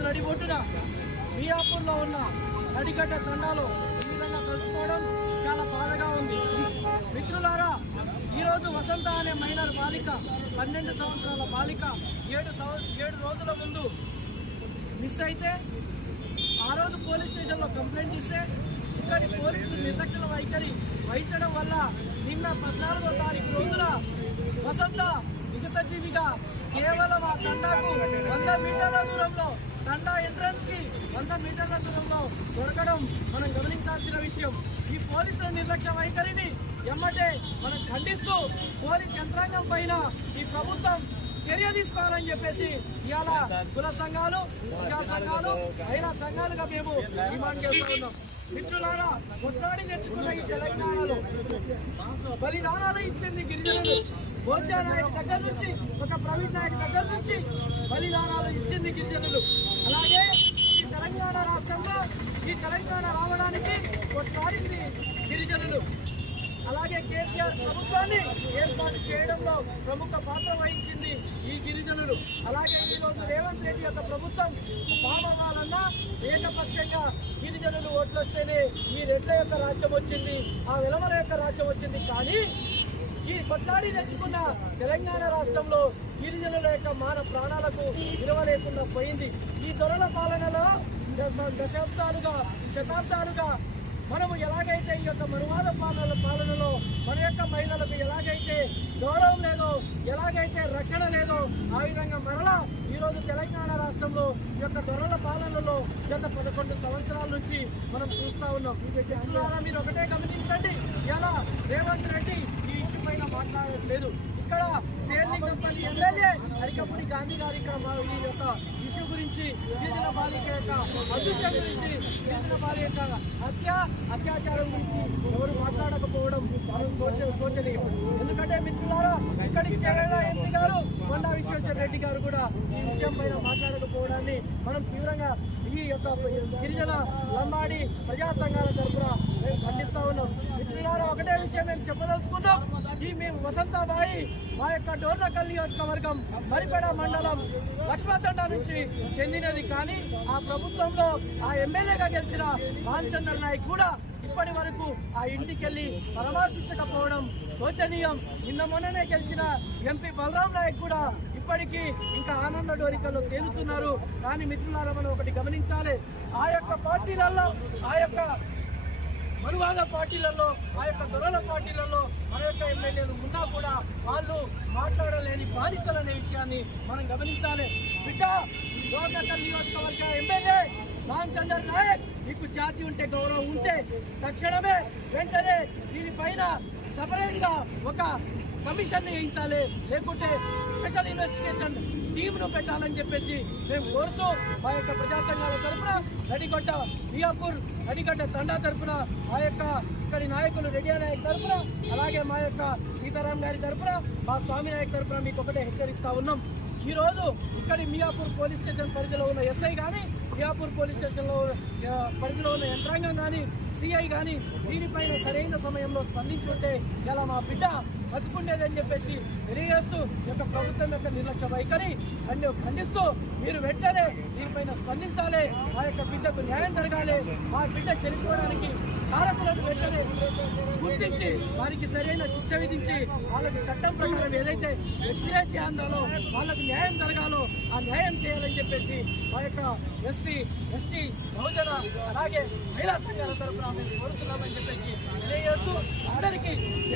నడిబొట్టున? మియాపూర్లో ఉన్న నడిగడ్డ తండాలు ఈ విధంగా కలుసుకోవడం చాలా బాధగా ఉంది. మిత్రులారా ఈరోజు వసంత అనే మైనర్ బాలిక పన్నెండు సంవత్సరాల బాలిక ఏడు ఏడు రోజుల ముందు మిస్ అయితే ఆ రోజు పోలీస్ స్టేషన్లో కంప్లైంట్ ఇస్తే ఇక్కడి పోలీసులు నిర్లక్ష్య వైఖరి వహించడం వల్ల నిన్న పద్నాలుగో తారీఖు రోజున వసంత మిగతా జీవిగా కేవలం ఆ తండాకు వంద మీటర్ల దూరంలో తండా ఎంట్రన్స్కి వంద మీటర్ల దూరంలో దొరకడం మనం గమనించాల్సిన విషయం. ఈ పోలీసుల నిర్లక్ష్య వైఖరిని ఎమ్మటే మనం ఖండిస్తూ పోలీస్ యంత్రాంగం పైన ఈ ప్రభుత్వం చర్య తీసుకోవాలని చెప్పేసి ఇవాళ కుల సంఘాలు ప్రజా సంఘాలు మహిళా సంఘాలుగా మేము డిమాండ్ చేస్తూ ఉన్నాం. మిత్రులారా కొట్లాడి తెచ్చుకున్న ఈ తెలంగాణలో బలిదానాలు ఇచ్చింది గిరిజనులు. బోచా నాయక్ దగ్గర నుంచి ఒక ప్రవీణ్ నాయక్ దగ్గర నుంచి బలిదానాలు ఇచ్చింది గిరిజనులు. అలాగే ఈ తెలంగాణ రాష్ట్రంలో ఈ తెలంగాణ రావడానికి కొట్లాడింది గిరిజనులు. అలాగే కేసీఆర్ ప్రభుత్వాన్ని ఏర్పాటు చేయడంలో ప్రముఖ పాత్ర వహించింది ఈ గిరిజనులు. అలాగే ఈరోజు రేవంత్ రెడ్డి యొక్క ప్రభుత్వం పాపమాలన్నా ఏకపక్షంగా గిరిజనులు ఓట్లొస్తేనే ఈ రెడ్ల యొక్క రాజ్యం వచ్చింది ఆ వెలమల యొక్క రాజ్యం వచ్చింది. కానీ ఈ కొట్లాడి తెచ్చుకున్న తెలంగాణ రాష్ట్రంలో గిరిజనుల యొక్క మాన ప్రాణాలకు విలువ లేకుండా పోయింది. ఈ దొరల పాలనలో దశ- దశాబ్దాలుగా శతాబ్దాలుగా మనము ఎలాగైతే ఈ యొక్క మనువాద పాలన పాలనలో మన యొక్క మహిళలకు ఎలాగైతే గౌరవం లేదో ఎలాగైతే రక్షణ లేదో ఆ విధంగా మరలా ఈరోజు తెలంగాణ రాష్ట్రంలో ఈ యొక్క దొరల పాలనలో గత పదకొండు సంవత్సరాల నుంచి మనం చూస్తా ఉన్నాం. మీరు ఒకటే గమనించండి. ఎలా రేవంత్ రెడ్డి పైన మాట్లాడలేదు ఇక్కడ శేర్లింగంపల్లి ఎమ్మెల్యే అరికపూడి గాంధీ గారు ఇక్కడ ఈ యొక్క ఇష్యూ గురించి గిరిజన బాలిక యొక్క అదృశ్యం గురించి గిరిజన బాలిక యొక్క హత్య అత్యాచారం గురించి ఎవరు మాట్లాడకపోవడం మనం శోచ శోచనీయం ఎందుకంటే మిత్రులారా ఇక్కడికి కేరళ ఎంపీ గారు కొండా విశ్వేశ్వర రెడ్డి గారు కూడా ఈ విషయం పైన మాట్లాడకపోవడాన్ని మనం తీవ్రంగా ఈ యొక్క గిరిజన లంబాడి ప్రజా సంఘాల తరఫున మేము ఖండిస్తా ఉన్నాం మిత్రులారా ఒకటే విషయం మేము చెప్పదలుచుకున్నాం. ఈ మేము వసంతబాయి మా యొక్క డోర్నకల్ నియోజకవర్గం మరిపేడ మండలం లక్ష్మతండ నుంచి చెందినది. కానీ ఆ ప్రభుత్వంలో ఆ ఎమ్మెల్యేగా గెలిచిన రామచంద్ర నాయక్ కూడా ఇప్పటి వరకు ఆ ఇంటికి వెళ్ళి పరామర్శించకపోవడం శోచనీయం. నిన్న మొన్ననే గెలిచిన ఎంపీ బలరాం నాయక్ కూడా ఇప్పటికీ ఇంకా ఆనంద డోరికల్లో తేలుతున్నారు. కానీ మిత్రులారా మనం ఒకటి గమనించాలి. ఆ యొక్క పార్టీలలో ఆ యొక్క మరువాద పార్టీలలో ఆ యొక్క దొరల పార్టీలలో మన యొక్క ఎమ్మెల్యేలు ఉన్నా కూడా వాళ్ళు మాట్లాడలేని బాధితులు అనే విషయాన్ని మనం గమనించాలి. బిడ్డ గోకర్కల్ నియోజకవర్గ ఎమ్మెల్యే రామచంద్ర నాయక్ నీకు జాతి ఉంటే గౌరవం ఉంటే తక్షణమే వెంటనే దీనిపైన సపరేట్గా ఒక కమిషన్ వేయించాలి. లేకుంటే స్పెషల్ ఇన్వెస్టిగేషన్ టీంను పెట్టాలని చెప్పేసి మేము కోరుతూ మా యొక్క ప్రజా సంఘాల తరఫున నడిగొట్ట బియాపూర్ నడిగడ్డ తండా తరఫున మా యొక్క ఇక్కడి నాయకులు రెడ్డి నాయక్ తరఫున అలాగే మా యొక్క సీతారాం గారి తరఫున మా స్వామి నాయక్ తరఫున మీకు ఒకటే హెచ్చరిస్తా ఉన్నాం. ఈ రోజు మియాపూర్ పోలీస్ స్టేషన్ పరిధిలో ఉన్న ఎస్ఐ కానీ మియాపూర్ పోలీస్ స్టేషన్లో పరిధిలో ఉన్న యంత్రాంగం కానీ సిఐ కానీ దీనిపైన సరైన సమయంలో స్పందించుంటే ఇలా మా బిడ్డ బతుకుండేదని చెప్పేసి తెలియజేస్తూ ఈ యొక్క ప్రభుత్వం యొక్క నిర్లక్ష్య వైఖరి అన్ని ఖండిస్తూ మీరు వెంటనే దీనిపైన స్పందించాలి. ఆ యొక్క బిడ్డకు న్యాయం జరగాలి. ఆ బిడ్డ చనిపోవడానికి కారకులను వెంటనే గుర్తించి వారికి సరైన శిక్ష విధించి వాళ్ళకి చట్టం ప్రకారం ఏదైతే ఎక్స్రేసి అందాలో వాళ్ళకు న్యాయం జరగాలో ఆ న్యాయం చేయాలని చెప్పేసి మా యొక్క ఎస్సీ ఎస్టీ బహుజన అలాగే మహిళా సంఘాల తరఫున మేము కోరుతున్నామని చెప్పేసి